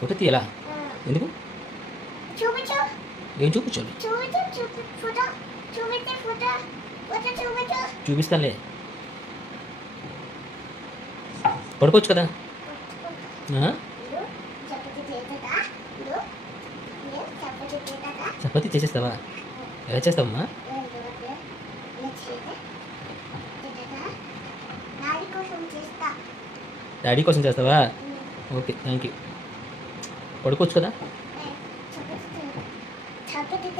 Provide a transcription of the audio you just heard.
Photo తీయాలా? ఎందుకు? చూపించు. ఏం చూపించాలి? ఫోటో చూపించే ఫోటో చూపించు. చూపిస్తానులే. పడుకోవచ్చు కదా. ఆ? చపాతీ చేసేస్తావా? ఎలా చేస్తావమ్మా? డాడీ కోసం చేస్తావా? Okay, thank you. పడుకోవచ్చు కదా. చపాతీ